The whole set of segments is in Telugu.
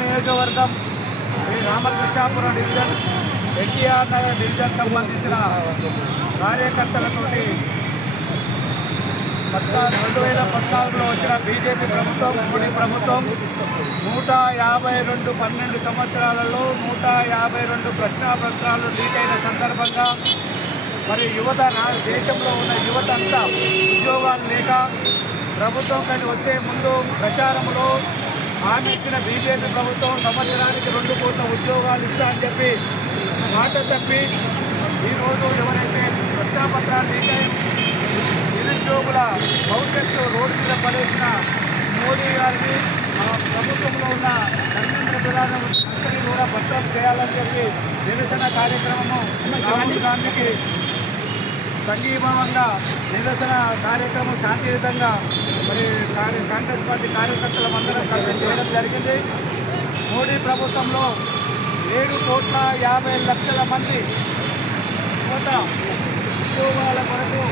నియోజకవర్గం శ్రీ రామకృష్ణాపురం డివిజన్ ఎన్టీఆర్ నగర్ డివిజన్ సంబంధించిన కార్యకర్తలతోటి 2014లో వచ్చిన బీజేపీ ప్రభుత్వం, మోడీ ప్రభుత్వం 152 12 సంవత్సరాలలో 152 ప్రశ్నాపత్రాలు లీక్ అయిన సందర్భంగా మరి యువత దేశంలో ఉన్న యువత అంతా ఉద్యోగాలు లేక ప్రభుత్వం కానీ వచ్చే ముందు ప్రచారంలో హామీ ఇచ్చిన బీజేపీ ప్రభుత్వం సంవత్సరానికి 2 కోట్ల ఉద్యోగాలు ఇస్తా అని చెప్పి మాట తప్పి ఈరోజు ఎవరైతే ప్రశ్నాపత్రాలు లీక్ అయి నిరుద్యోగుల భవిష్యత్తు రోడ్డు మీద పడేసిన మోడీ గారిని ప్రభుత్వంలో ఉన్న ధర్మేంద్ర ప్రధాన మంత్రిని కూడా భద్రం చేయాలని చెప్పి నిరసన కార్యక్రమము రాహుల్ గాంధీకి సంఘీభావంగా నిరసన కార్యక్రమం శాంతియుతంగా మరి కాంగ్రెస్ పార్టీ కార్యకర్తలందరం కలిసి చేయడం జరిగింది. మోడీ ప్రభుత్వంలో 7,50,00,000 మంది యువత ఉద్యోగాల కొరకు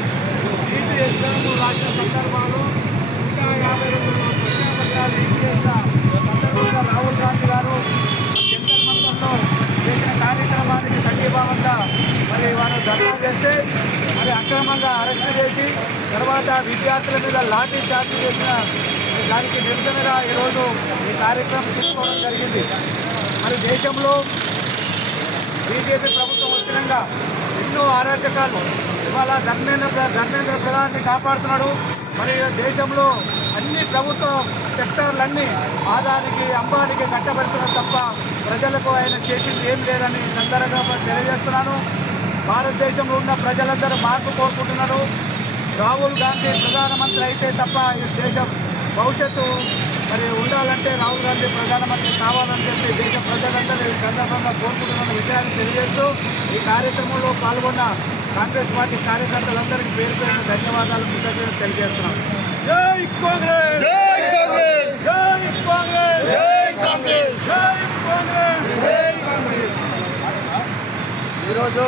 నీటి ఎగ్జామ్లు రాసిన సందర్భాలు 152 ప్రశ్నాపత్రాలు లీక్ చేసిన సందర్భంగా రాహుల్ గాంధీ గారు జంతర్ మంతర్లో చేసిన కార్యక్రమానికి సంఘీభావంగా మరి వారు ధర్నా చేస్తే మరి అక్రమంగా అరెస్టు చేసి తర్వాత విద్యార్థుల మీద లాఠీ చార్జ్ చేసిన దానికి నిరసనగా ఈరోజు ఈ కార్యక్రమం తీసుకోవడం జరిగింది. మరి దేశంలో బీజేపీ ప్రభుత్వం వచ్చినాక ఎన్నో అరాచకాలు ఇవాళ ధర్మేంద్ర ప్రధాన్ని కాపాడుతున్నాడు. మరి దేశంలో అన్ని ప్రభుత్వ సెక్టార్లన్నీ ఆదానికి అంబానికి కట్టబెడుతున్నారు తప్ప ప్రజలకు ఆయన చేసింది ఏం లేదని సందర్భంగా తెలియజేస్తున్నాను. భారతదేశంలో ఉన్న ప్రజలందరూ మార్పు కోరుకుంటున్నారు. రాహుల్ గాంధీ ప్రధానమంత్రి అయితే తప్ప ఈ దేశం భవిష్యత్తు మరి ఉండాలంటే రాహుల్ గాంధీ ప్రధానమంత్రి కావాలని చెప్పి దేశ ప్రజలందరూ ఈ సందర్భంగా కోరుకుంటున్న విషయాన్ని తెలియజేస్తూ ఈ కార్యక్రమంలో పాల్గొన్న కాంగ్రెస్ పార్టీ కార్యకర్తలందరికీ పేరు పేరున ధన్యవాదాలు కృతజ్ఞతలు తెలియజేస్తున్నాం. జై కాంగ్రెస్, జై కాంగ్రెస్, జై కాంగ్రెస్, జై కాంగ్రెస్, జై కాంగ్రెస్, జై కాంగ్రెస్. ఈరోజు